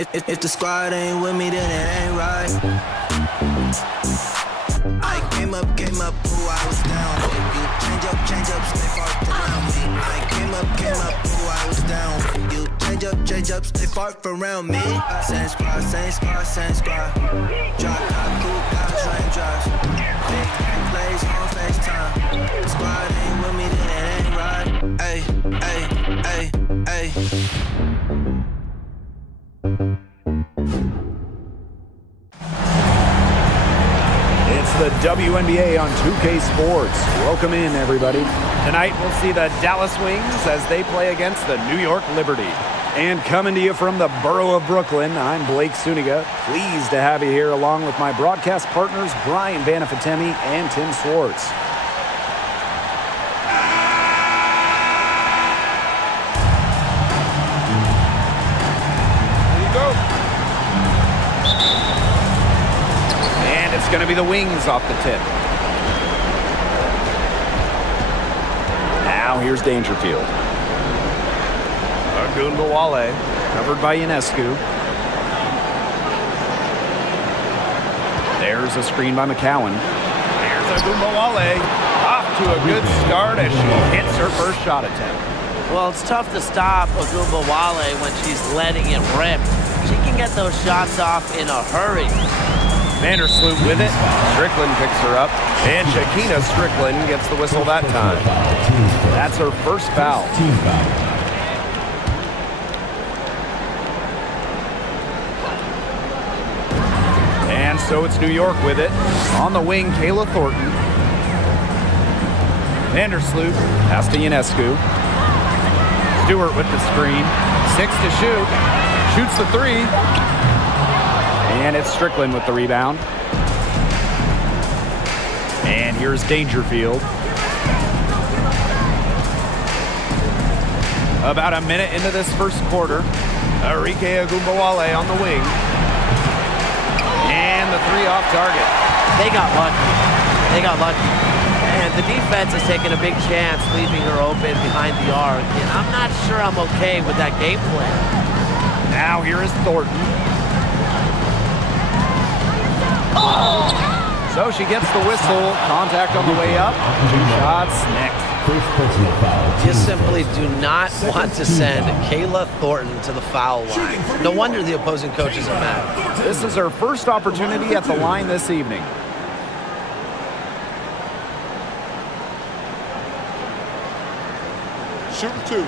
If the squad ain't with me, then it ain't right. I came up, ooh, I was down. You change up, stay far around me. I came up, ooh, I was down. You change up, stay far around me. Same squad. Drop top, cool down, train drops. Big game plays on FaceTime. Squad ain't with me, then it ain't right. Ay. It's the WNBA on 2K Sports. Welcome in, everybody. Tonight we'll see the Dallas Wings as they play against the New York Liberty. And coming to you from the borough of Brooklyn, I'm Blake Suniga. Pleased to have you here along with my broadcast partners, Brian Banafitemi and Tim Swartz. Going to be the Wings off the tip. Now here's Dangerfield. Agunbowale, covered by Ionescu. There's a screen by McCowan. There's Agunbowale, off to a good start as she hits her first shot attempt. Well, it's tough to stop Agunbowale when she's letting it rip. She can get those shots off in a hurry. Vandersloot with it. Strickland picks her up. And Shakina Strickland gets the whistle that time. That's her first foul. And so it's New York with it. On the wing, Kayla Thornton. Vandersloot pass to Ionescu. Stewart with the screen. 6 to shoot. Shoots the three. And it's Strickland with the rebound. And here's Dangerfield. About a minute into this first quarter, Arike Agunbowale on the wing. And the three off target. They got lucky. And the defense is taking a big chance, leaving her open behind the arc. And I'm not sure I'm okay with that game plan. Now here is Thornton. So she gets the whistle. Contact on the way up. 2 shots next. You simply do not want to send Kayla Thornton to the foul line. No wonder the opposing coaches are mad. This is her first opportunity at the line this evening. Shooting 2.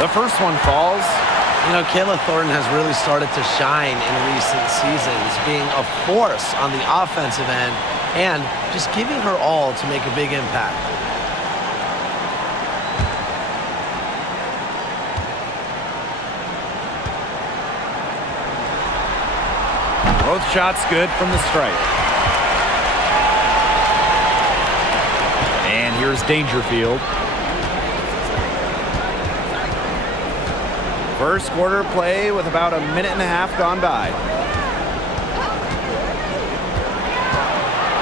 The first one falls. You know, Kayla Thornton has really started to shine in recent seasons, being a force on the offensive end and just giving her all to make a big impact. Both shots good from the stripe. And here's Dangerfield. First quarter play with about a minute and a half gone by.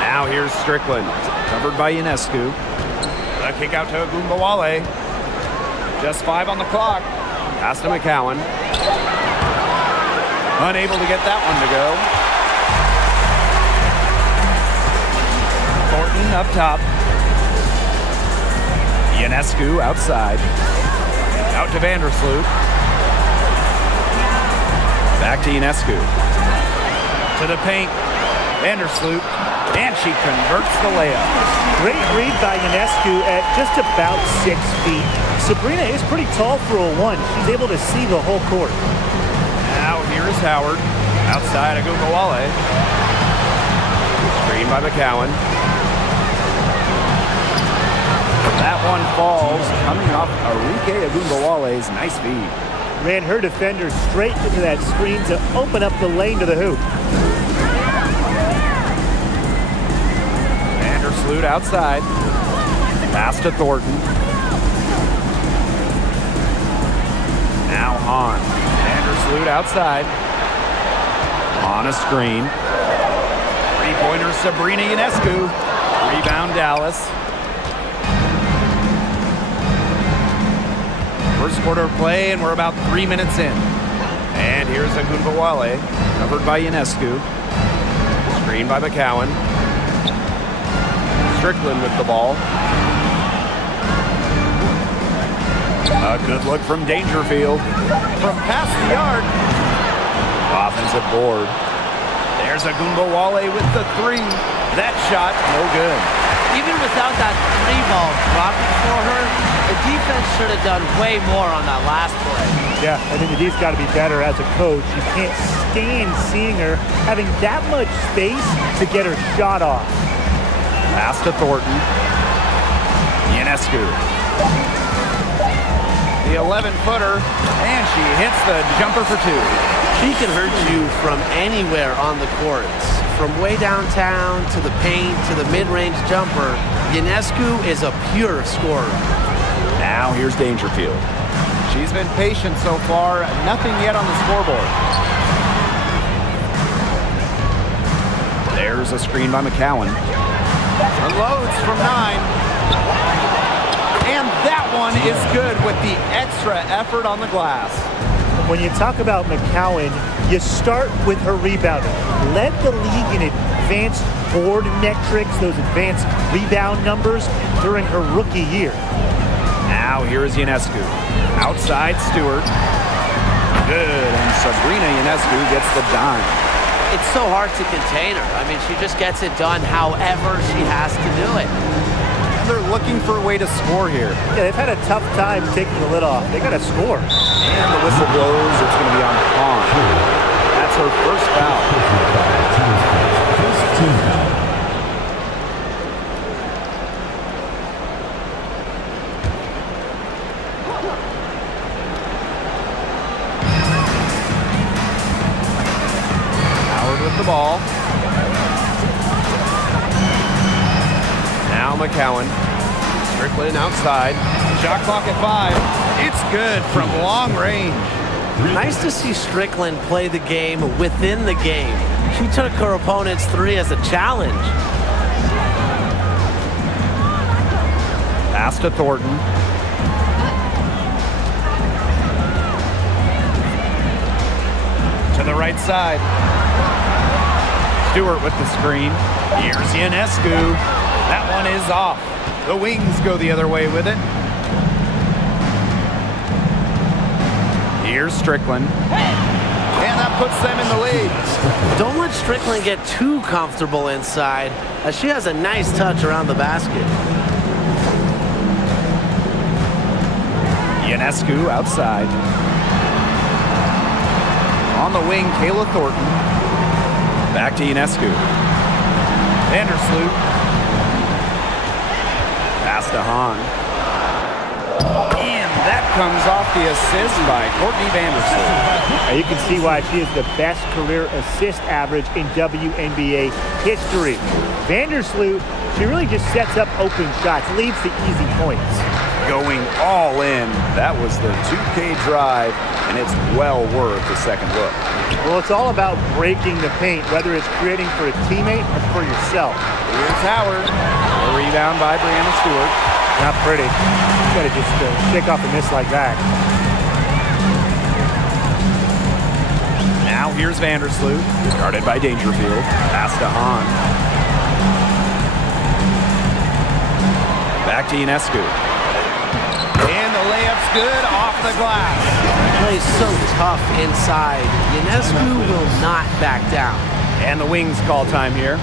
Now here's Strickland, covered by Ionescu. The kick out to Agunbowale. Just 5 on the clock. Pass to McCowan. Unable to get that one to go. Thornton up top. Ionescu outside. Out to Vandersloot. Back to Ionescu. To the paint. Vandersloot. And she converts the layup. Great read by Ionescu at just about 6 feet. Sabrina is pretty tall for a 1. She's able to see the whole court. Now here is Howard. Outside Agunbowale. Screen by McCowan. That one falls, coming off Arike Agunbowale's nice feed. Ran her defender straight into that screen to open up the lane to the hoop. Vandersloot outside. Pass to Thornton. Now Hahn. Vandersloot outside. On a screen. Three-pointer Sabrina Ionescu. Rebound Dallas. First quarter of play, and we're about 3 minutes in. And here's Agunbawale, covered by Ionescu. Screen by McCowan. Strickland with the ball. A good look from Dangerfield. From past the arc. Offensive board. There's Agunbawale with the three. That shot, no good. Even without that three ball dropping for her, the defense should have done way more on that last play. Yeah, I think the D's got to be better as a coach. You can't stand seeing her having that much space to get her shot off. Pass to Thornton. Ionescu. The 11-footer, and she hits the jumper for two. She can hurt you from anywhere on the courts. From way downtown to the paint to the mid-range jumper, Ionescu is a pure scorer. Now here's Dangerfield. She's been patient so far, nothing yet on the scoreboard. There's a screen by McCowan. Unloads from 9. And that one is good with the extra effort on the glass. When you talk about McCowan, you start with her rebounding. Led the league in advanced board metrics, those advanced rebound numbers during her rookie year. Now here is Ionescu. Outside Stewart. Good, and Sabrina Ionescu gets the dime. It's so hard to contain her. I mean, she just gets it done however she has to do it. And they're looking for a way to score here. Yeah, they've had a tough time taking the lid off. They got to score. And the whistle blows. It's going to be on Pond. That's her first foul. First team foul. Howard with the ball. Now McCowan. Strickland outside. Shot clock at 5. It's good from long range. Nice to see Strickland play the game within the game. She took her opponent's three as a challenge. Pass to Thornton. To the right side. Stewart with the screen. Here's Ionescu. That one is off. The Wings go the other way with it. Here's Strickland. And that puts them in the lead. Don't let Strickland get too comfortable inside, as she has a nice touch around the basket. Ionescu outside. On the wing, Kayla Thornton. Back to Ionescu. Vandersloot. Pass to Hahn. And that comes off the assist by Courtney Vandersloot. Now you can see why she is the best career assist average in WNBA history. Vandersloot, she really just sets up open shots, leads to easy points. Going all in. That was the 2K drive, and it's well worth the second look. Well, it's all about breaking the paint, whether it's creating for a teammate or for yourself. Here's Howard. A rebound by Brianna Stewart. Not pretty. You got to just shake off a miss like that. Now here's Vandersloot. Guarded by Dangerfield. Pass to Hahn. Back to Ionescu. And the layup's good off the glass. Plays so tough inside. Ionescu will not back down. And the Wings call time here.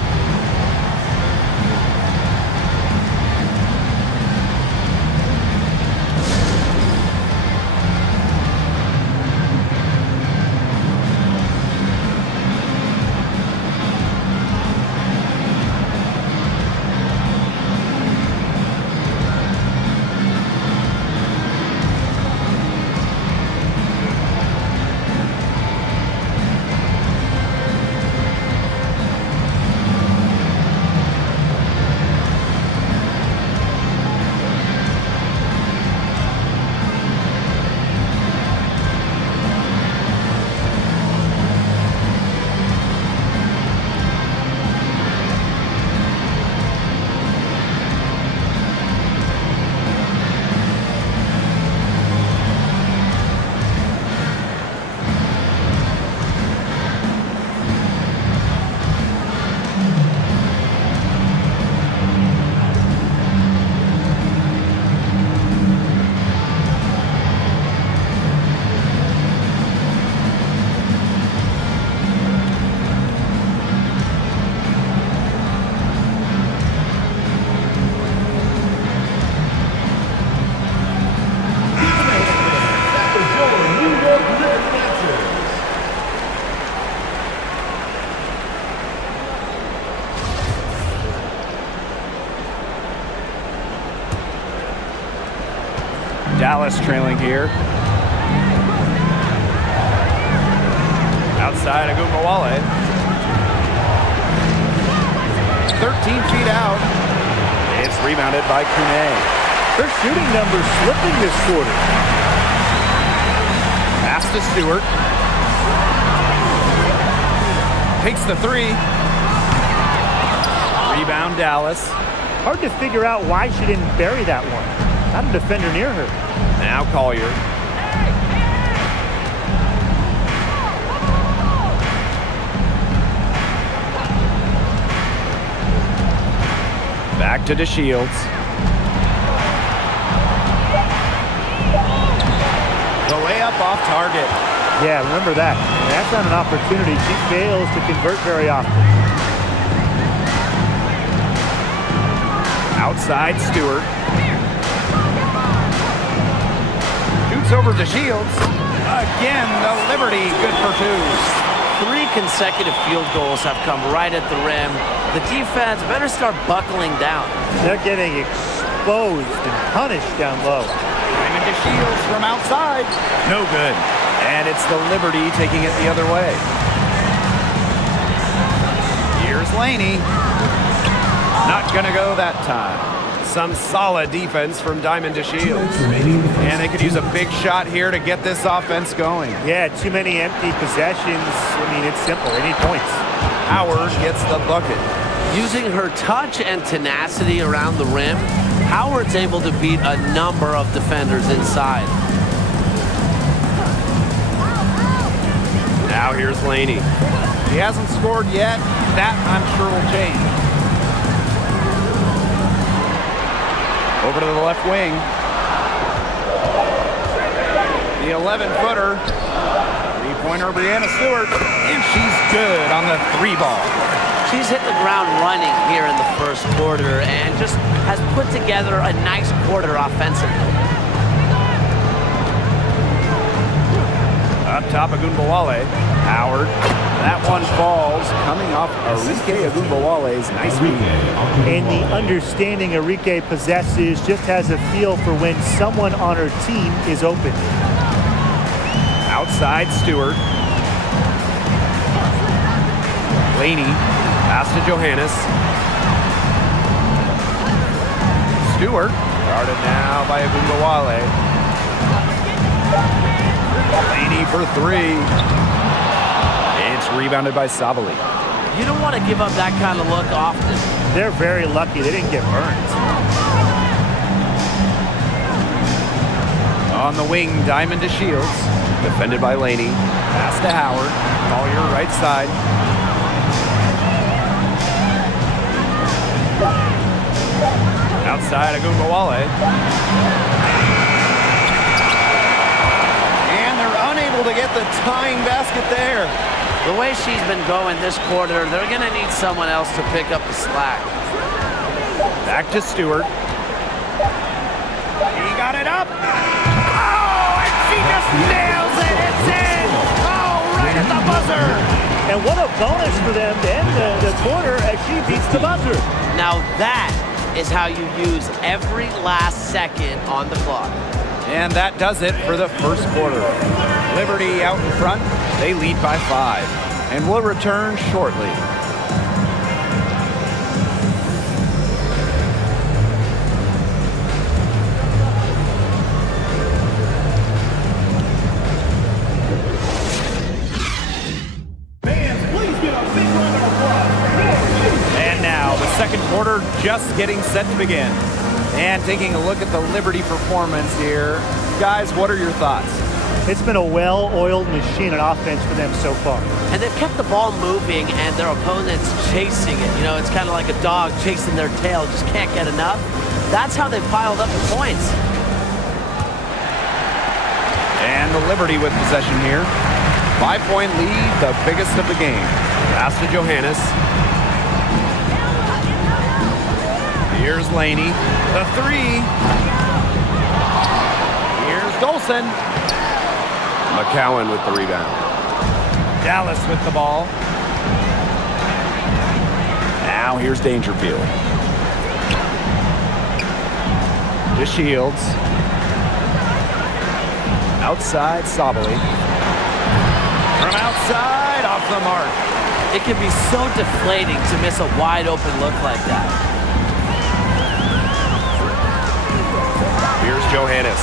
Dallas trailing here. Outside Agumbawale. 13 feet out. It's rebounded by Kune. Their shooting numbers slipping this quarter. Pass to Stewart. Takes the three. Rebound Dallas. Hard to figure out why she didn't bury that one. Not a defender near her. Now Collier. Back to DeShields. The layup off target. Yeah, remember that. That's not an opportunity she fails to convert very often. Outside Stewart. Shoots over DeShields. Again, the Liberty good for two. 3 consecutive field goals have come right at the rim. The defense better start buckling down. They're getting exposed and punished down low. Diamond DeShields from outside. No good. And it's the Liberty taking it the other way. Here's Laney. Not gonna go that time. Some solid defense from Diamond DeShields. And they could use a big shot here to get this offense going. Yeah, too many empty possessions. I mean, it's simple. They need points. Howard gets the bucket. Using her touch and tenacity around the rim, Howard's able to beat a number of defenders inside. Now here's Laney. He hasn't scored yet. That, I'm sure, will change. Over to the left wing. The 11-footer. Three-pointer, Brianna Stewart. And she's good on the 3-ball. She's hit the ground running here in the first quarter and just has put together a nice quarter offensively. Up top, Agumbawale. Howard. That one falls, coming off Arike Agumbawale's nice feed. And the understanding Arike possesses just has a feel for when someone on her team is open. Outside Stewart. Laney. Pass to Johannes. Stewart. Guarded now by Agumbawale. Laney for three. It's rebounded by Sabali. You don't want to give up that kind of look often. They're very lucky they didn't get burned. On the wing, Diamond DeShields. Defended by Laney. Pass to Howard. Collier right side. Outside Agumbawale. And they're unable to get the tying basket there. The way she's been going this quarter, they're going to need someone else to pick up the slack. Back to Stewart. He got it up. Oh, and she just nails it. It's in. Oh, right at the buzzer. And what a bonus for them to end the quarter as she beats the buzzer. Now that is how you use every last second on the clock. And that does it for the first quarter. Liberty out in front. They lead by 5. And we'll return shortly. And now the second quarter just getting set to begin. And taking a look at the Liberty performance here. Guys, what are your thoughts? It's been a well-oiled machine on offense for them so far. And they've kept the ball moving and their opponents chasing it. You know, it's kind of like a dog chasing their tail, just can't get enough. That's how they've piled up the points. And the Liberty with possession here. 5-point lead, the biggest of the game. Pass to Johannes. Here's Laney. The three. Here's Dolson. McCowan with the rebound. Dallas with the ball. Now here's Dangerfield. DeShields. Outside, Sabali. From outside, off the mark. It can be so deflating to miss a wide open look like that. Here's Johannes,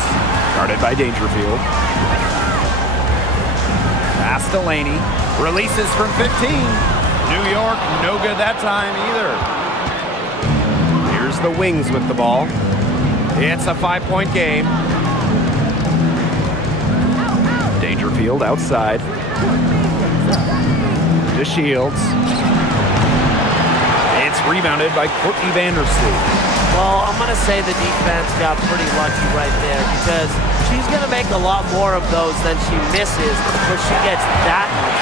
guarded by Dangerfield. Pass to Laney, releases from 15. New York, no good that time either. Here's the Wings with the ball. It's a 5-point game. Dangerfield outside. To Shields. It's rebounded by Courtney Vandersloot. Well, I'm going to say the defense got pretty lucky right there because she's going to make a lot more of those than she misses when she gets that much.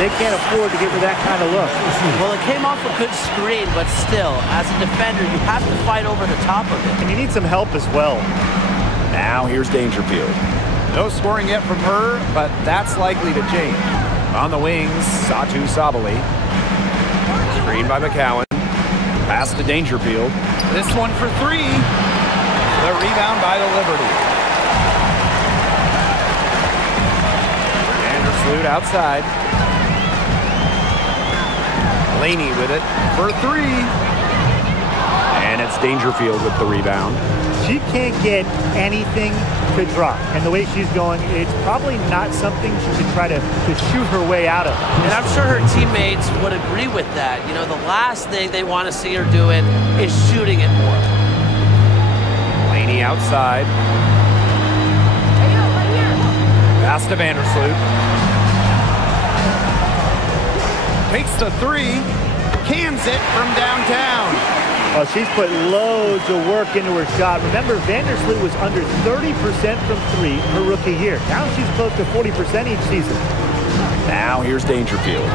They can't afford to give her that kind of look. Well, it came off a good screen, but still, as a defender, you have to fight over the top of it. And you need some help as well. Now here's Dangerfield. No scoring yet from her, but that's likely to change. On the wings, Satu Sabali. Screen by McCowan. Pass to Dangerfield. This one for 3. The rebound by the Liberty. Vandersloot outside. Laney with it for 3. And it's Dangerfield with the rebound. She can't get anything to drop. And the way she's going, it's probably not something she should try to shoot her way out of. And I'm sure her teammates would agree with that. You know, the last thing they want to see her doing is shooting it more. Laney outside. Pass to Vandersloot. Takes the 3. Cans it from downtown. Oh, she's put loads of work into her shot. Remember, Vandersloot was under 30% from 3 her rookie year. Now she's close to 40% each season. Now here's Dangerfield.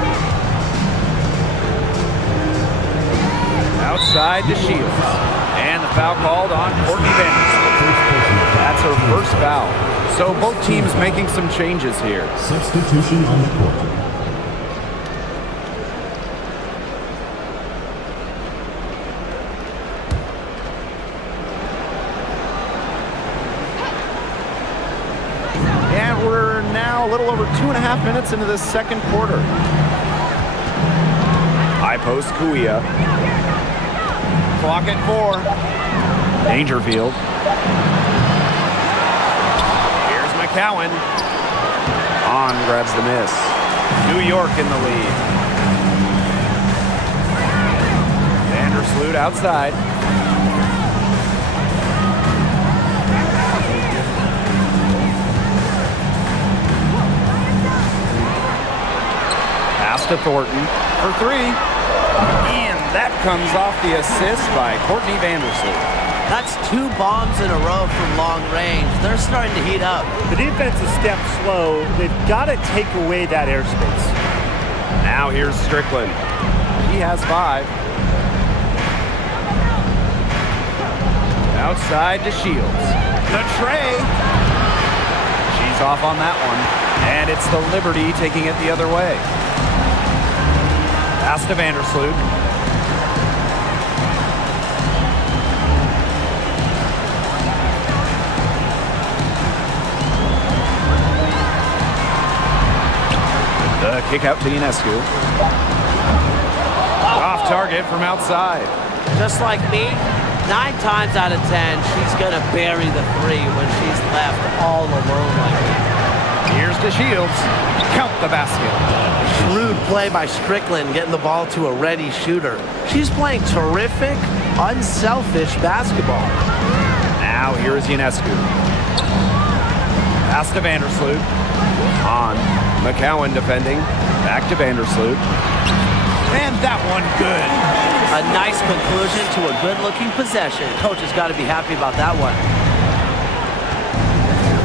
Outside to Shields. And the foul called on Courtney Vandersloot. That's her first foul. So both teams making some changes here. Substitution on the court. A little over 2.5 minutes into this second quarter. High post, Kuia. Clock at 4. Dangerfield. Here's McCowan. On grabs the miss. New York in the lead. Vandersloot outside. To Thornton for 3. And that comes off the assist by Courtney Vandersloot. That's 2 bombs in a row from long range. They're starting to heat up. The defense is stepped slow. They've got to take away that airspace. Now here's Strickland. He has 5. Outside to Shields. The tray. She's off on that one. And it's the Liberty taking it the other way. Pass to Vandersloot. The kick out to Ionescu. Off target from outside. Just like me, 9 times out of 10, she's going to bury the 3 when she's left all alone like that. Here's to Shields. Count the basket. Shrewd play by Strickland, getting the ball to a ready shooter. She's playing terrific, unselfish basketball. Now here is Ionescu. Pass to Vandersloot. On. McCowan defending. Back to Vandersloot. And that one good. A nice conclusion to a good-looking possession. Coach has got to be happy about that one.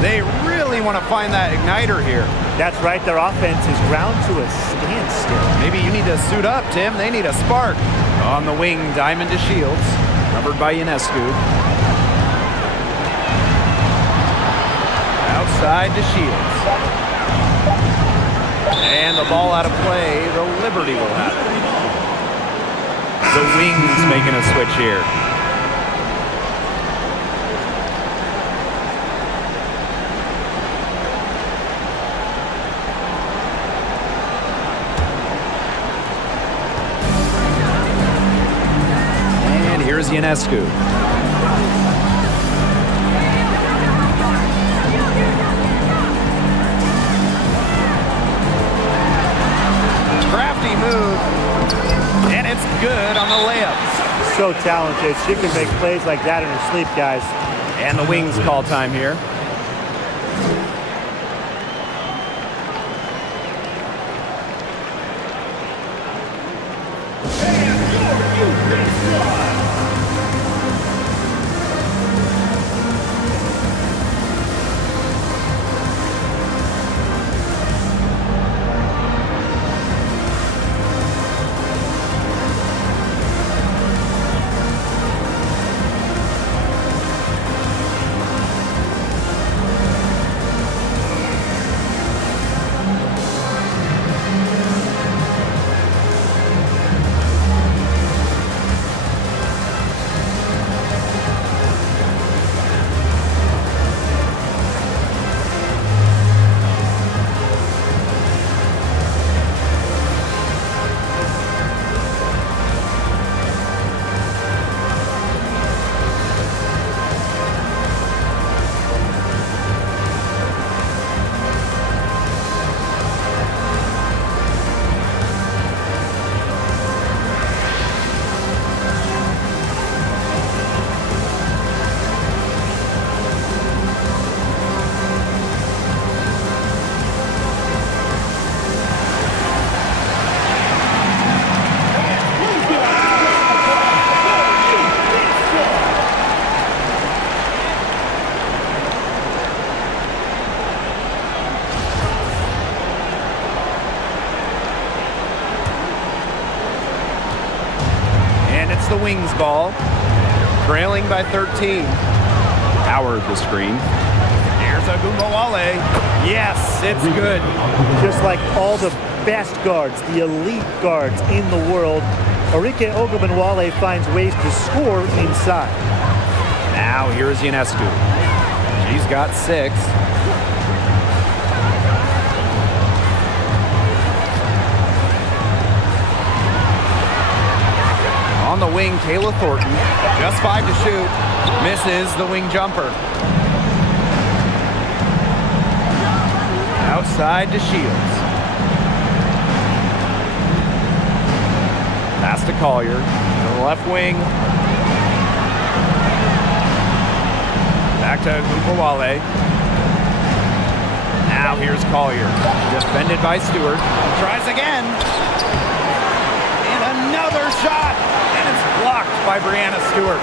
They really want to find that igniter here. That's right. Their offense is ground to a standstill. Maybe you need to suit up, Tim. They need a spark. On the wing, Diamond to Shields. Covered by Ionescu. Outside to Shields. And the ball out of play. The Liberty will have it. The Wings making a switch here. Here's Ionescu. Crafty move, and it's good on the layup. So talented. She can make plays like that in her sleep, guys. And the Wings call time here. The Wings ball, trailing by 13. Howard the screen. Here's Agumbawale. Yes, it's good. Just like all the best guards, the elite guards in the world, Arike Ogunbowale finds ways to score inside. Now here's Ionescu. She's got 6. On the wing, Kayla Thornton, just 5 to shoot, misses the wing jumper. Outside to Shields. Pass to Collier, to the left wing. Back to Agumbawale. Now here's Collier, defended by Stewart. Tries again. And another shot. Blocked by Brianna Stewart.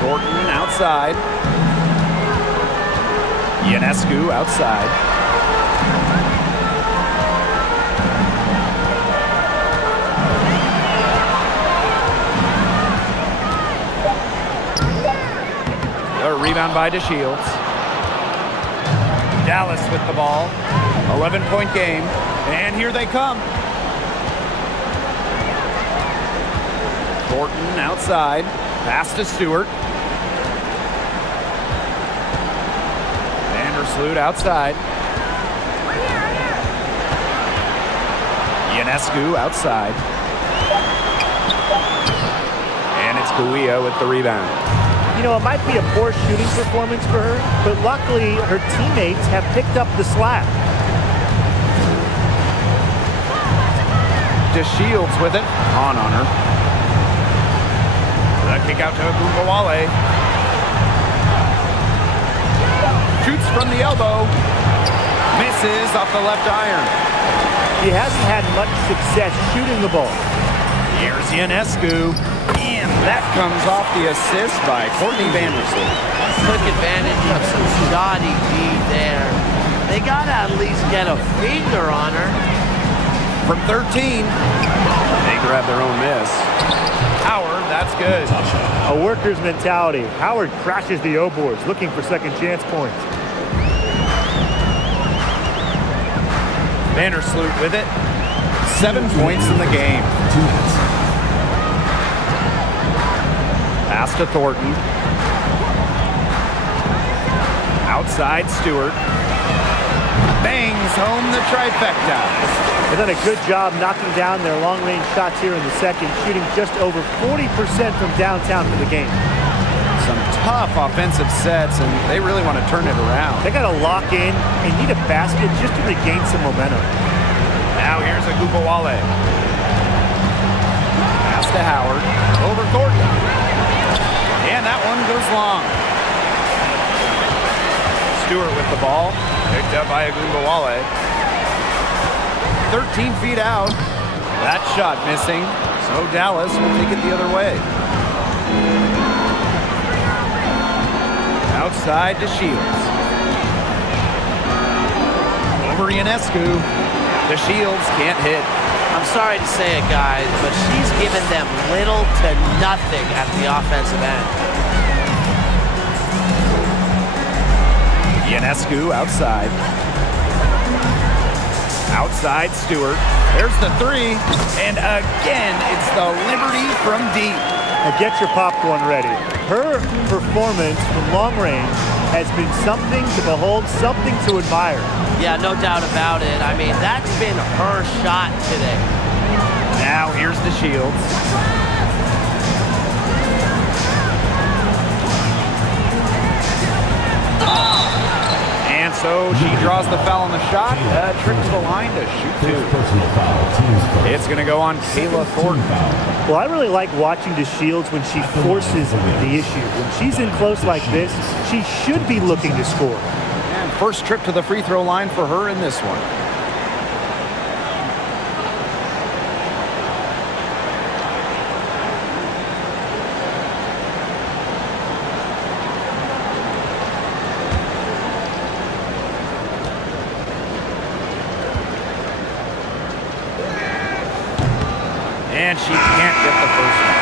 Thornton outside. Ionescu outside. A rebound by DeShields. Dallas with the ball. 11-point game. And here they come. Thornton outside, pass to Stewart. Vandersloot outside. Ionescu outside. And it's Gouia with the rebound. You know, it might be a poor shooting performance for her, but luckily her teammates have picked up the slack. DeShields with it, on her. Kick out to Agumbawale. Shoots from the elbow. Misses off the left iron. He hasn't had much success shooting the ball. Here's Ionescu. And that comes off the assist by Courtney Vandersloot. Took advantage of some shoddy D there. They got to at least get a finger on her. From 13, they grab their own miss. Howard, that's good. A worker's mentality. Howard crashes the O-boards, looking for second chance points. Vandersloot with it. 7 points in the game. Pass to Thornton. Outside Stewart. bangs home the trifecta. They've done a good job knocking down their long-range shots here in the second, shooting just over 40% from downtown for the game. Some tough offensive sets, and they really want to turn it around. They got to lock in and need a basket just to regain some momentum. Now here's a Gubawale. Pass to Howard. Over Thornton. And that one goes long. Stewart with the ball. Picked up by Gubawale. 13 feet out. That shot missing. So Dallas will take it the other way. Outside to Shields. Over Ionescu. The Shields can't hit. I'm sorry to say it, guys, but she's given them little to nothing at the offensive end. Ionescu outside. Outside Stewart. There's the three. And again, it's the Liberty from deep. Now get your popcorn ready. Her performance from long range has been something to behold, something to admire. Yeah, no doubt about it. I mean, that's been her shot today. Now here's the Shields. And so she draws the foul on the shot. Trip to the line to shoot two. It's going to go on Kayla Thornton. Well, I really like watching DeShields when she forces the issue. When she's in close like this, she should be looking to score. And first trip to the free throw line for her in this one. And she can't get the first one.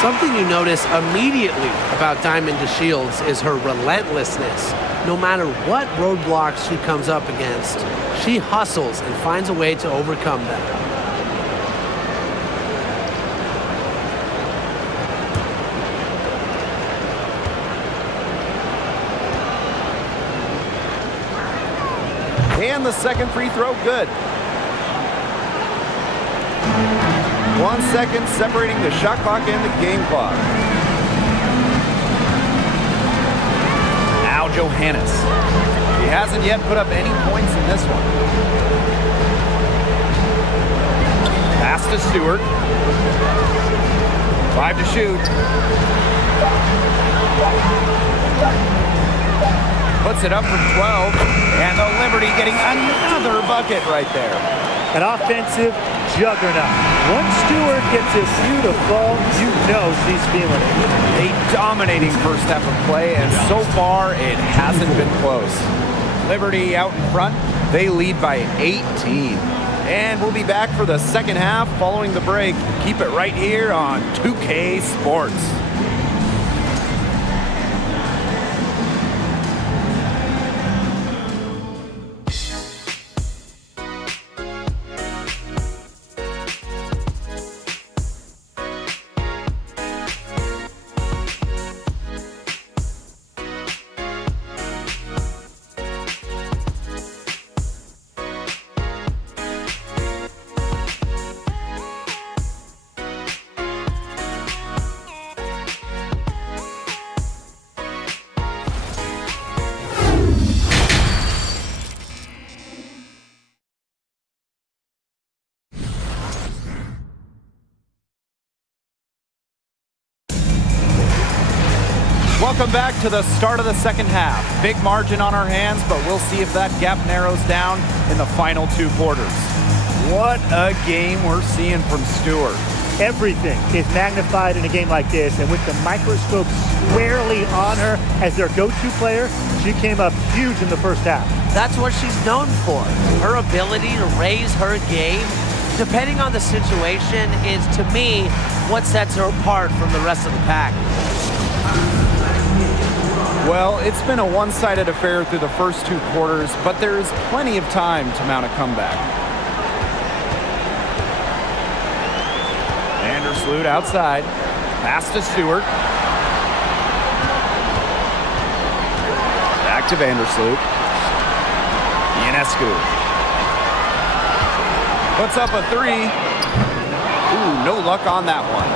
Something you notice immediately about Diamond DeShields is her relentlessness. No matter what roadblocks she comes up against, she hustles and finds a way to overcome them. And the second free throw, good. 1 second separating the shot clock and the game clock. Now Johannes. He hasn't yet put up any points in this one. Pass to Stewart. 5 to shoot. Puts it up from 12. And the Liberty getting another bucket right there. An offensive juggernaut. Once Stewart gets a few to fall, you know she's feeling it. A dominating first half of play, and so far it hasn't been close. Liberty out in front. They lead by 18. And we'll be back for the second half following the break. Keep it right here on 2K Sports. Welcome back to the start of the second half. Big margin on our hands, but we'll see if that gap narrows down in the final 2 quarters. What a game we're seeing from Stewart. Everything is magnified in a game like this, and with the microscope squarely on her as their go-to player, she came up huge in the first half. That's what she's known for. Her ability to raise her game, depending on the situation, is, to me, what sets her apart from the rest of the pack. Well, it's been a one-sided affair through the first 2 quarters, but there is plenty of time to mount a comeback. Vandersloot outside. Pass to Stewart. Back to Vandersloot. Ionescu puts up a three. Ooh, no luck on that one.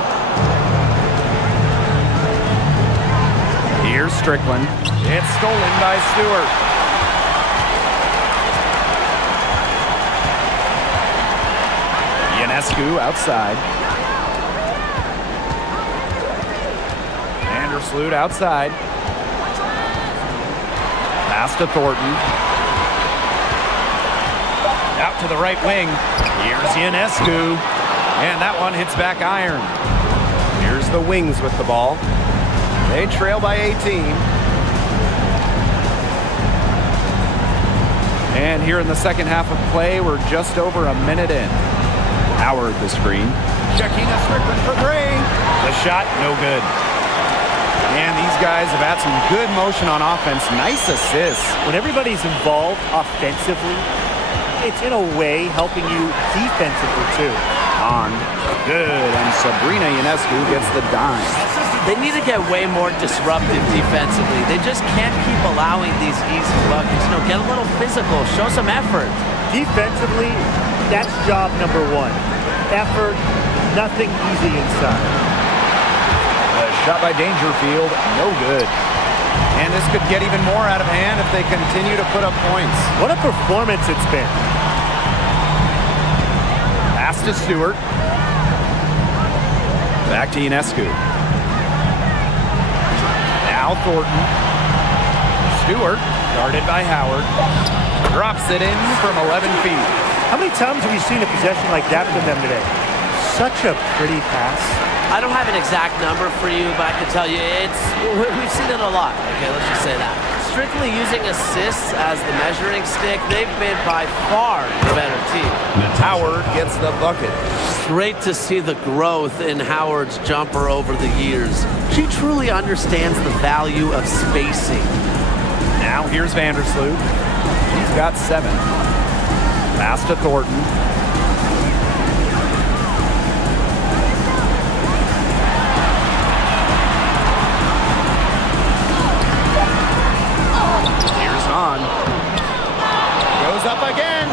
Here's Strickland. It's stolen by Stewart. Ionescu outside. Vandersloot outside. Pass to Thornton. Out to the right wing. Here's Ionescu. And that one hits back iron. Here's the Wings with the ball. They trail by 18. And here in the second half of play, we're just over a minute in. Howard the screen. Shakina Strickland for three. The shot, no good. And these guys have had some good motion on offense. Nice assists. When everybody's involved offensively, it's in a way helping you defensively too. On. Good. And Sabrina Ionescu gets the dime. They need to get way more disruptive defensively. They just can't keep allowing these easy buckets. You know, get a little physical, show some effort. Defensively, that's job number one. Effort, nothing easy inside. A shot by Dangerfield, no good. And this could get even more out of hand if they continue to put up points. What a performance it's been. Pass to Stewart. Back to Ionescu. Now Thornton. Stewart, guarded by Howard. Drops it in from 11 feet. How many times have you seen a possession like that from them today? Such a pretty pass. I don't have an exact number for you, but I can tell you we've seen it a lot. Okay, let's just say that. Strictly using assists as the measuring stick, they've been by far the better team. Howard gets the bucket. Great to see the growth in Howard's jumper over the years. She truly understands the value of spacing. Now here's Vandersloot. She's got 7. Pass to Thornton. Here's on. Goes up again.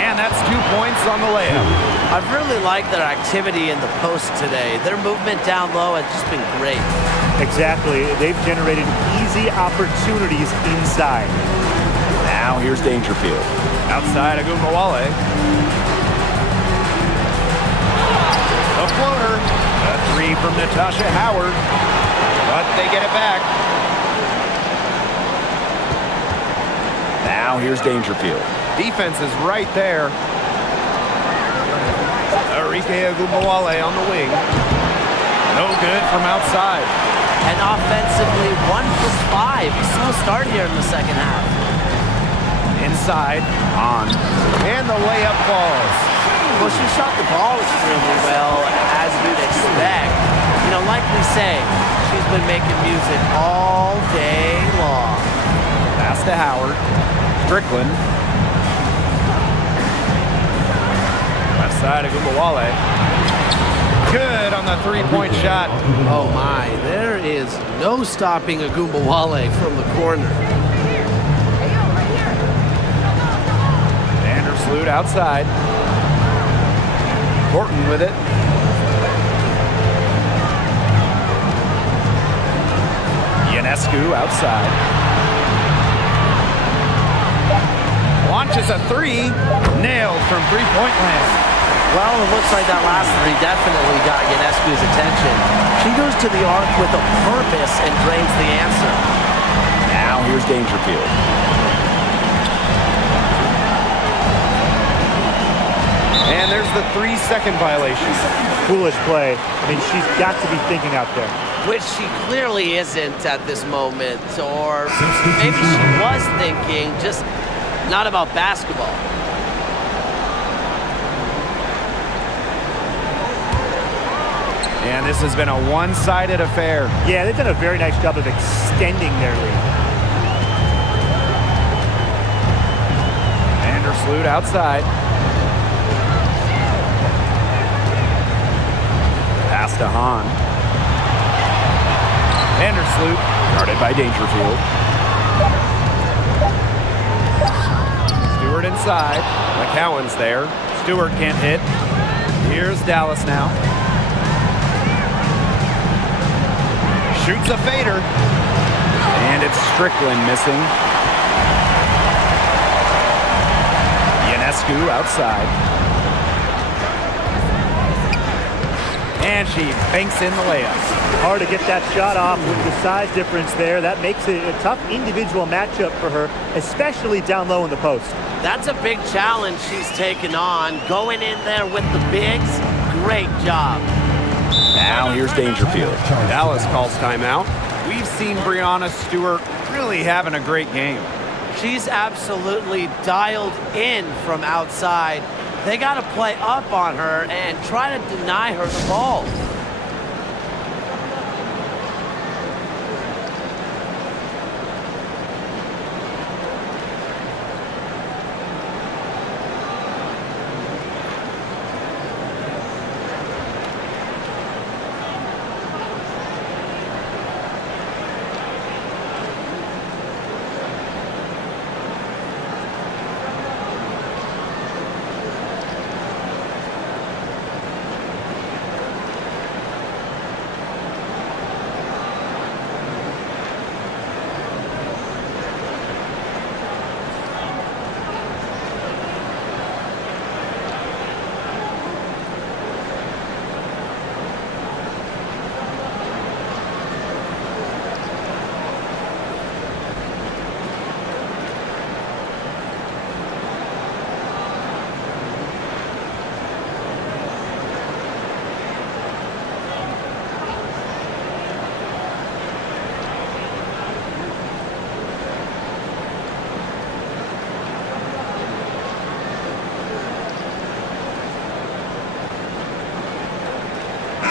And that's 2 points on the layup. I've really liked their activity in the post today. Their movement down low has just been great. Exactly. They've generated easy opportunities inside. Now here's Dangerfield. Outside Agumbawale. The floater. A 3 from Natasha Howard. But they get it back. Now here's Dangerfield. Defense is right there. Arike Agumbawale on the wing. No good from outside. And offensively, 1 for 5. Slow start here in the second half. Inside, on, and the layup falls. Well, she shot the ball extremely well, as you'd expect. You know, like we say, she's been making music all day long. Pass to Howard. Strickland. Left side of Agumbawale. Good on the 3-point shot. Oh my, there is no stopping Agumbawale from the corner. Vandersloot outside. Thornton with it. Ionescu outside. Launches a 3. Nailed from 3-point land. Well, it looks like that last 3 definitely got Ionescu's attention. She goes to the arc with a purpose and drains the answer. Now here's Dangerfield. And there's the 3-second violation. Foolish play. I mean, she's got to be thinking out there. Which she clearly isn't at this moment. Or maybe she was thinking, just not about basketball. And this has been a one-sided affair. Yeah, they've done a very nice job of extending their lead. Vandersloot outside. Pass to Hahn. Vandersloot, guarded by Dangerfield. Stewart inside. McCowan's there. Stewart can't hit. Here's Dallas now. Shoots a fader. And it's Strickland missing. Ionescu outside. And she banks in the layup. Hard to get that shot off with the size difference there. That makes it a tough individual matchup for her, especially down low in the post. That's a big challenge she's taken on. Going in there with the bigs, great job. Now here's Dangerfield. Dallas calls timeout. We've seen Breanna Stewart really having a great game. She's absolutely dialed in from outside. They got to play up on her and try to deny her the ball.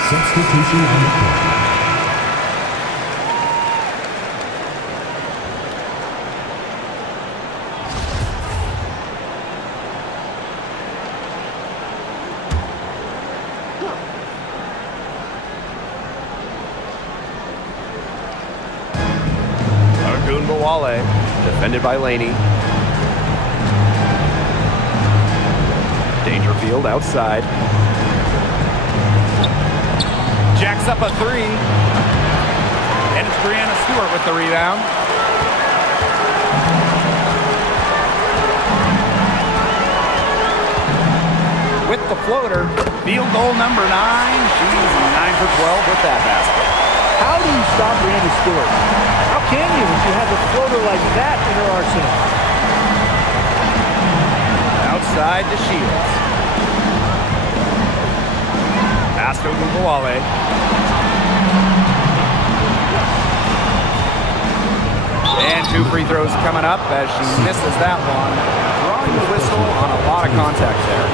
Substitution on the court. Ogunbowale, defended by Laney. Dangerfield outside. Jacks up a three. And it's Breanna Stewart with the rebound. With the floater, field goal number 9. She's 9 for 12 with that basket. How do you stop Breanna Stewart? How can you when you have a floater like that in her arsenal? Outside to Shields. Pass to Ogunbowale. And 2 free throws coming up as she misses that one. Drawing the whistle on a lot of contact there.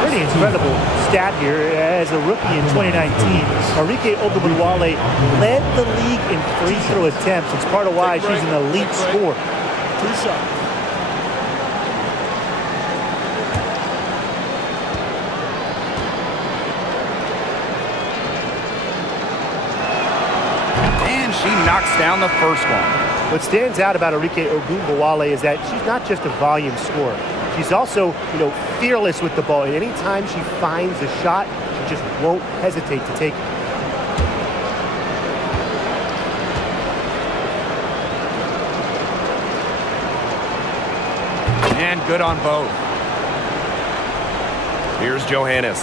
Pretty incredible stat here. As a rookie in 2019, Arike Ogunbowale led the league in free throw attempts. It's part of why she's an elite scorer. 2 shots. And she knocks down the first one. What stands out about Arike Ogunbowale is that she's not just a volume scorer. She's also, fearless with the ball. And anytime she finds a shot, she just won't hesitate to take it. And good on both. Here's Johannes.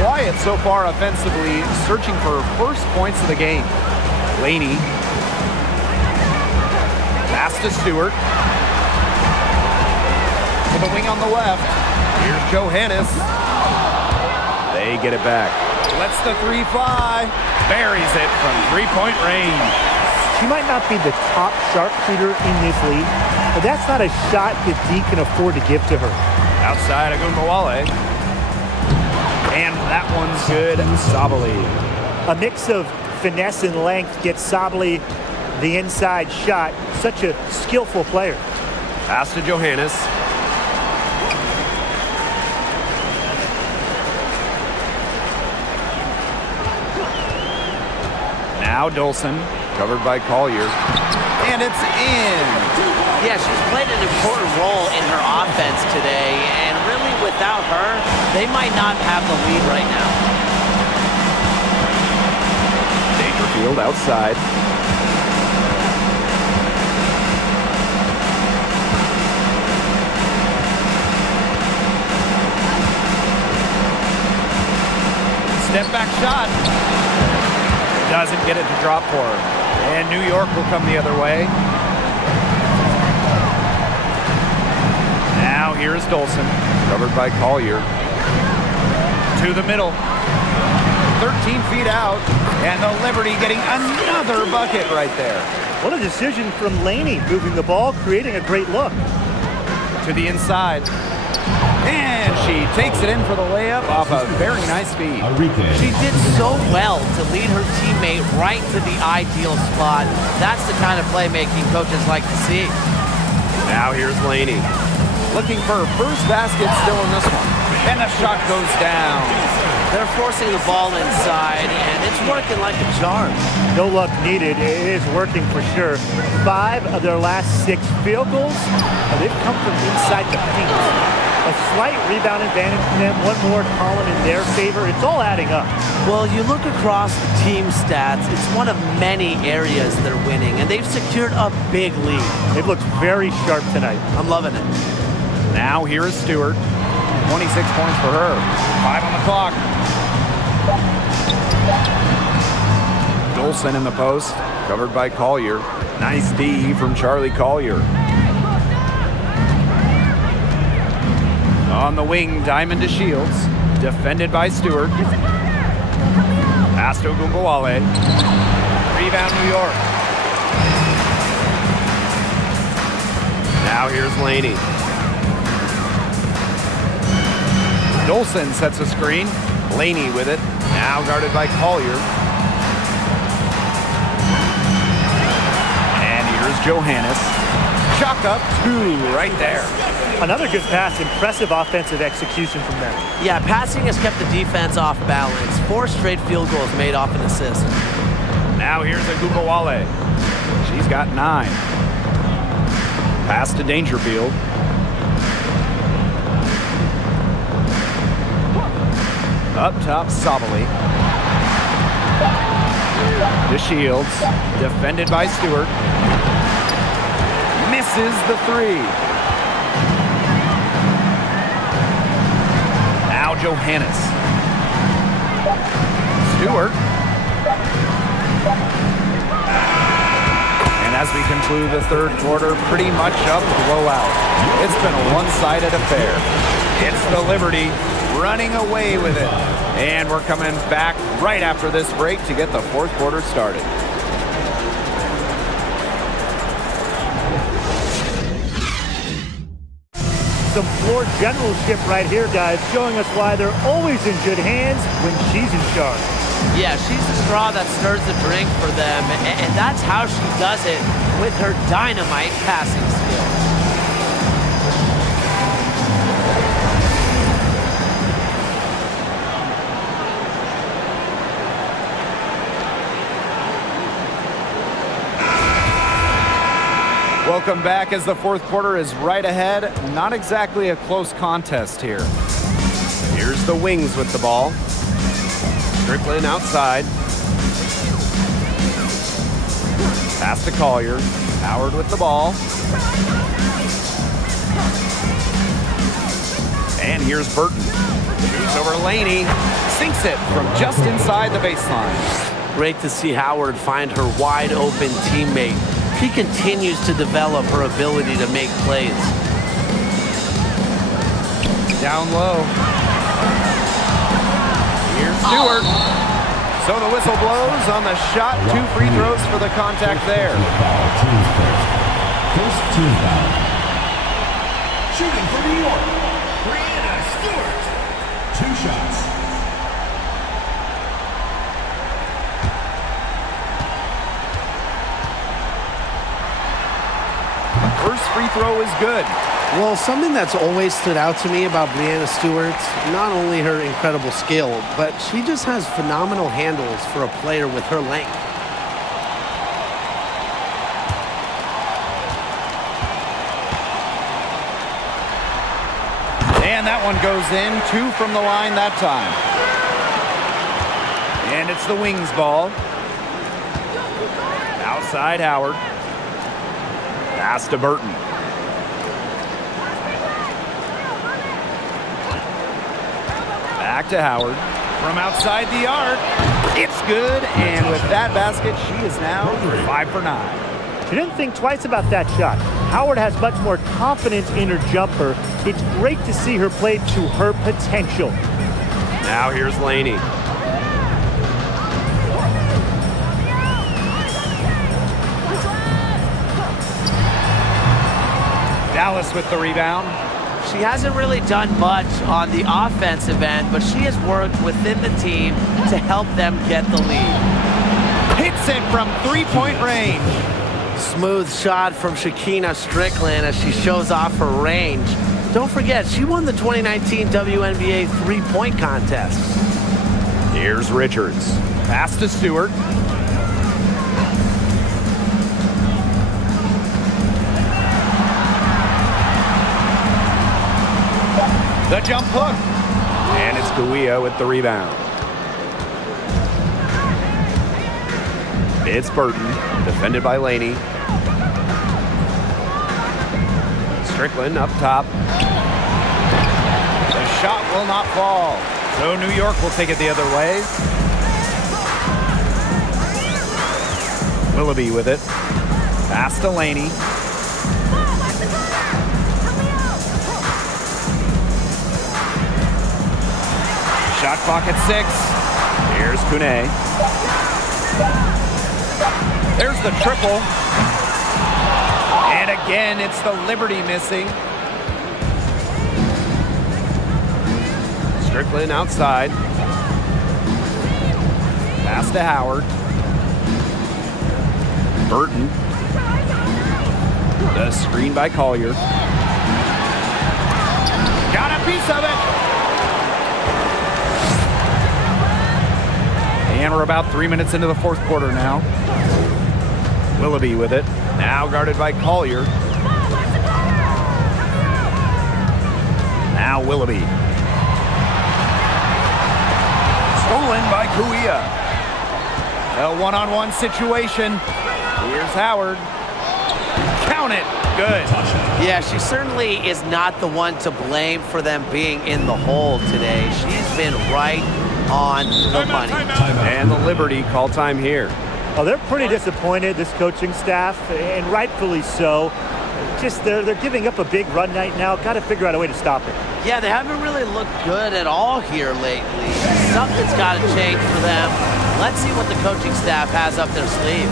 Quiet so far offensively, searching for her first points of the game. Laney. Pass to Stewart. To the wing on the left. Here's Johannes. They get it back. Lets the 3 fly. Buries it from 3-point range. She might not be the top sharpshooter in this league, but that's not a shot that D can afford to give to her. Outside Ogunbowale. And that one's good. Sabali. A mix of finesse and length gets Sabali the inside shot. Such a skillful player. Pass to Johannes. Now Dolson, covered by Collier. And it's in. Yeah, she's played an important role in her offense today, and really without her, they might not have the lead right now. Dangerfield outside. Step back shot. Doesn't get it to drop for her. And New York will come the other way. Now here's Dolson, covered by Collier. To the middle. 13 feet out. And the Liberty getting another bucket right there. What a decision from Laney, moving the ball, creating a great look. To the inside. And she takes it in for the layup off a very nice feed. She did so well to lead her teammate right to the ideal spot. That's the kind of playmaking coaches like to see. Now here's Laney. Looking for her first basket still in this one. And the shot goes down. They're forcing the ball inside, and it's working like a charm. No luck needed. It is working for sure. 5 of their last 6 field goals, they've come from inside the paint. A slight rebound advantage for them, one more column in their favor. It's all adding up. Well, you look across the team stats, it's one of many areas they're winning, and they've secured a big lead. They've looked very sharp tonight. I'm loving it. Now here is Stewart. 26 points for her. 5 on the clock. Dolson in the post, covered by Collier. Nice D from Charlie Collier. On the wing, Diamond to Shields. Defended by Stewart. Pass to Ogunbowale. Rebound, New York. Now here's Laney. Dolson sets a screen. Laney with it. Now guarded by Collier. And here's Johannes. Chalk up 2 right there. Another good pass. Impressive offensive execution from them. Yeah, passing has kept the defense off balance. 4 straight field goals made off an assist. Now here's Ogunbowale. She's got 9. Pass to Dangerfield. Up top, Sabali. To Shields. Defended by Stewart. Misses the 3. Now Johannes. Stewart. And as we conclude the third quarter, pretty much a blowout. It's been a one-sided affair. It's the Liberty running away with it. And we're coming back right after this break to get the fourth quarter started. Some floor generalship right here, guys, showing us why they're always in good hands when she's in charge. Yeah, she's the straw that stirs the drink for them, and that's how she does it with her dynamite passing skills. Welcome back as the fourth quarter is right ahead. Not exactly a close contest here. Here's the Wings with the ball. Strickland outside. Pass to Collier. Howard with the ball. And here's Burton. Shoots over Laney. Sinks it from just inside the baseline. Great to see Howard find her wide open teammate. She continues to develop her ability to make plays. Down low. Here's Stewart. So the whistle blows on the shot. 2 free throws for the contact there. First team foul. Shooting for New York, Brianna Stewart. 2 shots. First free throw is good. Well, something that's always stood out to me about Brianna Stewart, not only her incredible skill, but she just has phenomenal handles for a player with her length. one goes in. 2 from the line that time. And it's the Wings ball. Outside Howard. Pass to Burton. Back to Howard. From outside the arc. It's good. And with that basket, she is now 5 for 9. She didn't think twice about that shot. Howard has much more confidence in her jumper. It's great to see her play to her potential. Now here's Laney. Dallas with the rebound. She hasn't really done much on the offensive end, but she has worked within the team to help them get the lead. Hits it from 3-point range. Smooth shot from Shakina Strickland as she shows off her range. Don't forget, she won the 2019 WNBA three-point contest. Here's Richards. Pass to Stewart. The jump hook. And it's Guia with the rebound. It's Burton, defended by Laney. Strickland up top. The shot will not fall. So New York will take it the other way. Willoughby with it. Pass to Laney. Shot clock at 6. Here's Kune. There's the triple. And again, it's the Liberty missing. Strickland outside. Pass to Howard. Burton. The screen by Collier. Got a piece of it. And we're about 3 minutes into the fourth quarter now. Willoughby with it. Now guarded by Collier. Now Willoughby. Stolen by Kuia. A one-on-one situation. Here's Howard. Count it. Good. Yeah, she certainly is not the one to blame for them being in the hole today. She's been right on the money. And the Liberty call time here. Oh, they're pretty disappointed, this coaching staff, and rightfully so. Just they're giving up a big run right now. Got to figure out a way to stop it. Yeah, they haven't really looked good at all here lately. Something's got to change for them. Let's see what the coaching staff has up their sleeve.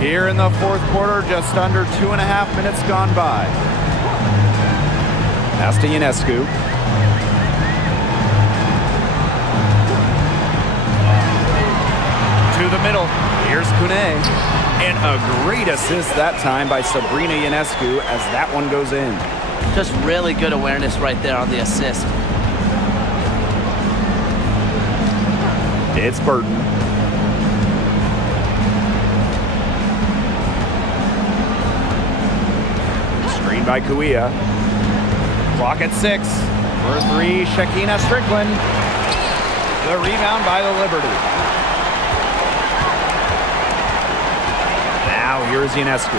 Here in the fourth quarter, just under 2.5 minutes gone by. Pass to Ionescu. To the middle. Here's Kune. And a great assist that time by Sabrina Ionescu as that one goes in. Just really good awareness right there on the assist. It's Burton. Screen by Kuia. Clock at 6. For 3, Shakina Strickland. The rebound by the Liberty. Now here's Ionescu.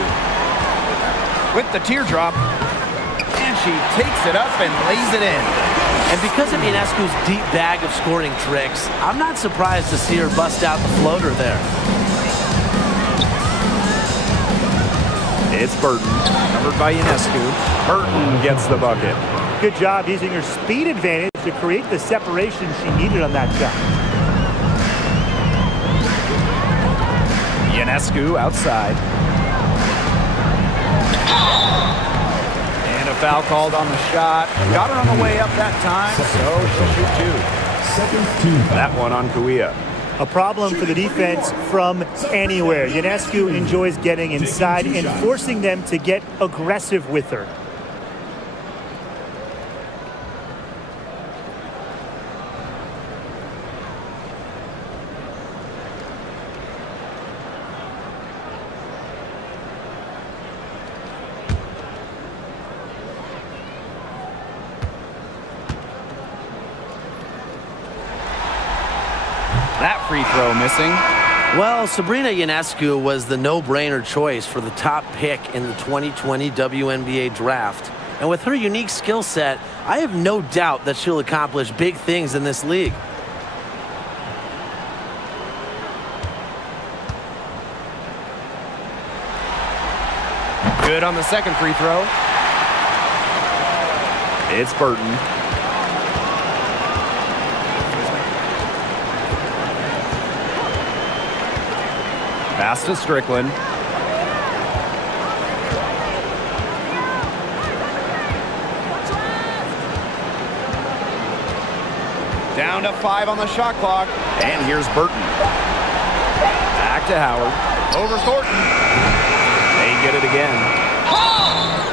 With the teardrop. And she takes it up and lays it in. And because of Ionescu's deep bag of scoring tricks, I'm not surprised to see her bust out the floater there. It's Burton, covered by Ionescu. Burton gets the bucket. Good job using her speed advantage to create the separation she needed on that shot. Ionescu outside. And a foul called on the shot. Got her on the way up that time, so she'll shoot 2. That one on Kuia. A problem for the defense from anywhere. Ionescu enjoys getting inside and forcing them to get aggressive with her. That free throw missing. Well, Sabrina Ionescu was the no-brainer choice for the top pick in the 2020 WNBA draft. And with her unique skill set, I have no doubt that she'll accomplish big things in this league. Good on the second free throw. It's Burton. Pass to Strickland. Down to 5 on the shot clock. And here's Burton. Back to Howard. Over Thornton. They get it again.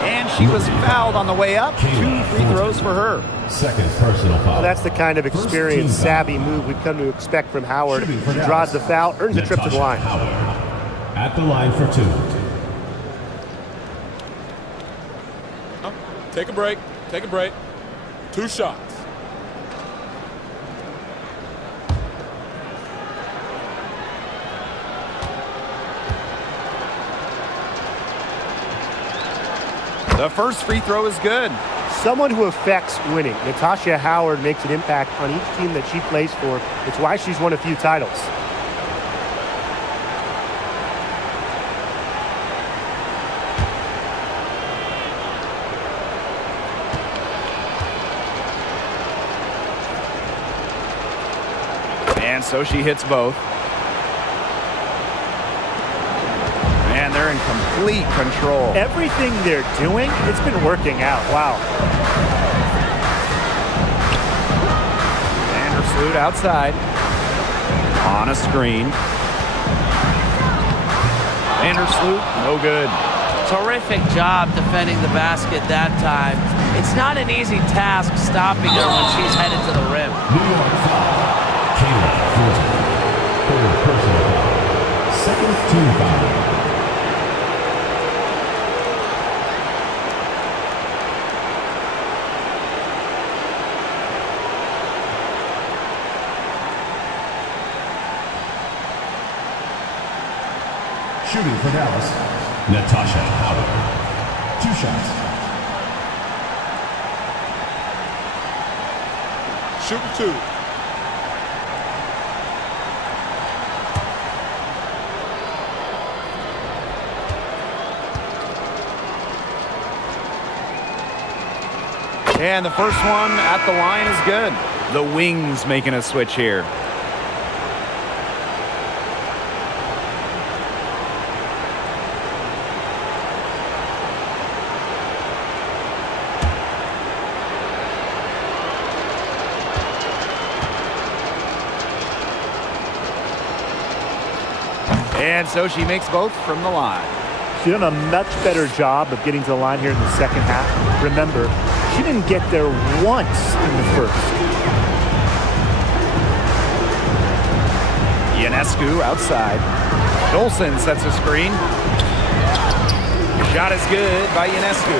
And she was fouled on the way up. 2 free throws for her. Second personal foul. Well, that's the kind of experienced, savvy move we've come to expect from Howard. She draws the foul, earns a trip to the line. Howard at the line for 2. Take a break. Take a break. 2 shots. The first free throw is good. Someone who affects winning. Natasha Howard makes an impact on each team that she plays for. It's why she's won a few titles. And so she hits both. And they're in complete control. Everything they're doing, it's been working out. Wow. Vandersloot outside. On a screen. Vandersloot, no good. Terrific job defending the basket that time. It's not an easy task stopping her when she's headed to the rim. New York foul. Kayla Fulton. Third personal foul. Second team foul. Shooting for Dallas, Natasha Howard. 2 shots. Shooting 2. And the first one at the line is good. The Wings making a switch here. And so she makes both from the line. She's done a much better job of getting to the line here in the second half. Remember, she didn't get there once in the first. Ionescu outside. Dolson sets a screen. Shot is good by Ionescu.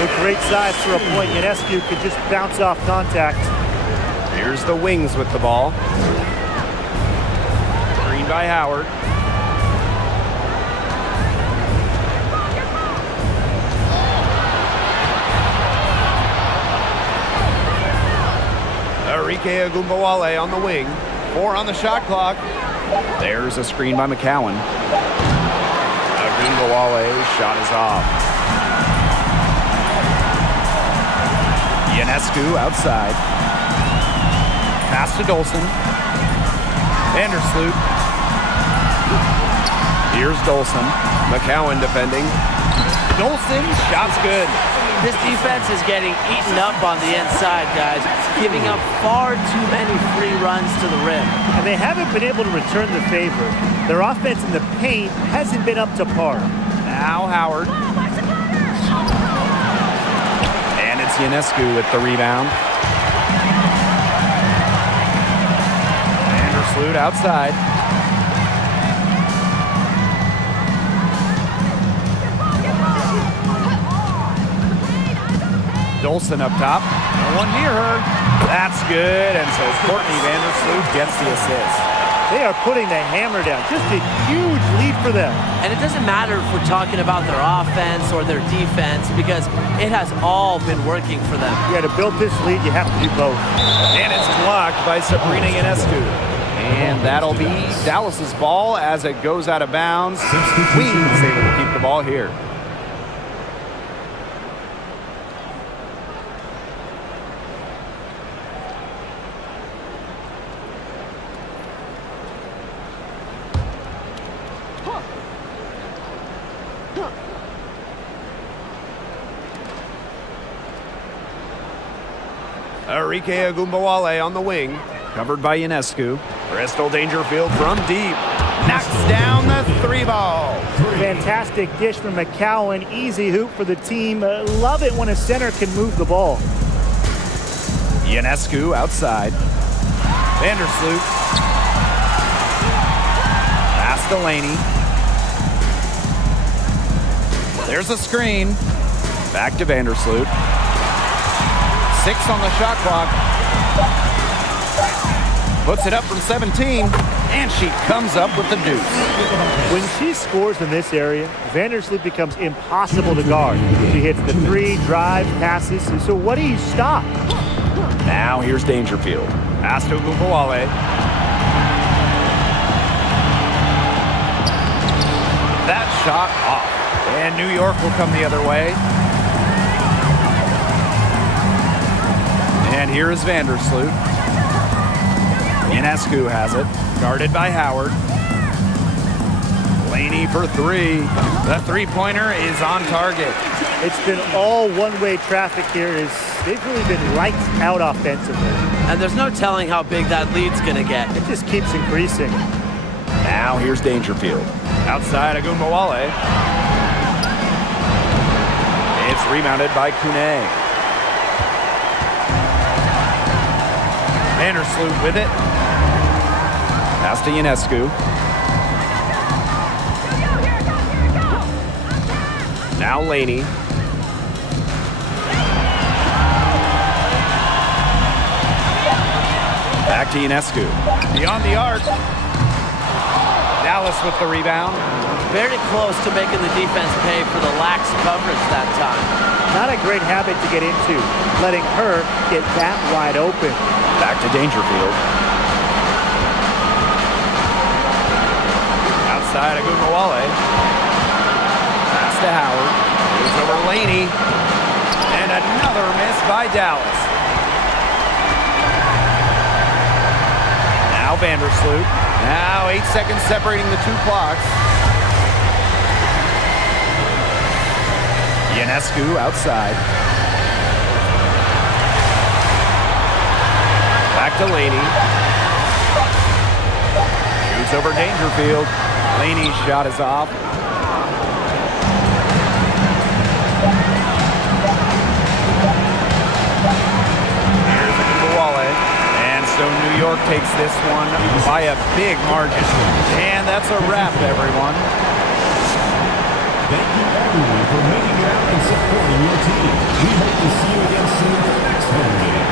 With great size for a point, Ionescu could just bounce off contact. Here's the Wings with the ball. Screen by Howard. Enrique Agumbawale on the wing. 4 on the shot clock. There's a screen by McCowan. Agumbawale, shot is off. Ionescu outside. Pass to Dolson. Vandersloot. Here's Dolson. McCowan defending. Dolson, shot's good. This defense is getting eaten up on the inside, guys, giving up far too many free runs to the rim. And they haven't been able to return the favor. Their offense in the paint hasn't been up to par. Now Howard. And it's Ionescu with the rebound. Vandersloot outside. Dolson up top. No one near her. That's good. And so Courtney Vandersloot gets the assist. They are putting the hammer down. Just a huge lead for them. And it doesn't matter if we're talking about their offense or their defense, because it has all been working for them. Yeah, to build this lead, you have to do both. And it's blocked by Sabrina Ionescu. And that'll be Dallas's ball as it goes out of bounds. Queens able to keep the ball here. Enrique Agumbawale on the wing. Covered by Ionescu. Bristol Dangerfield from deep. Knocks down the 3-ball. Fantastic dish from McCowan. Easy hoop for the team. Love it when a center can move the ball. Ionescu outside. Vandersloot. Pass to Laney. There's a screen. Back to Vandersloot. 6 on the shot clock. Puts it up from 17, and she comes up with the deuce. When she scores in this area, Vandersloot becomes impossible to guard. She hits the 3, drives, passes. So what do you stop? Now here's Dangerfield. Pass to Agumbawale. That shot off. And New York will come the other way. And here is Vandersloot. Ionescu has it. Guarded by Howard. Laney for 3. The three-pointer is on target. It's been all one-way traffic here. They've really been lights out offensively. And there's no telling how big that lead's going to get. It just keeps increasing. Now here's Dangerfield. Outside Agumbawale. It's rebounded by Kune. Vandersloot with it. Pass to Ionescu. Now Laney. Back to Ionescu. Beyond the arc. Dallas with the rebound. Very close to making the defense pay for the lax coverage that time. Not a great habit to get into, letting her get that wide open. Back to Dangerfield. Outside Agumbawale. Pass to Howard. Moves over Laney. And another miss by Dallas. Now Vandersloot. Now 8 seconds separating the 2 clocks. Ionescu outside. Back to Laney. Shoots over Dangerfield. Laney's shot is off. Here's Agumbawale. And So New York takes this one by a big margin. And that's a wrap, everyone. Thank you, everyone, for making it out and supporting your team. We hope to see you again soon for the next home game.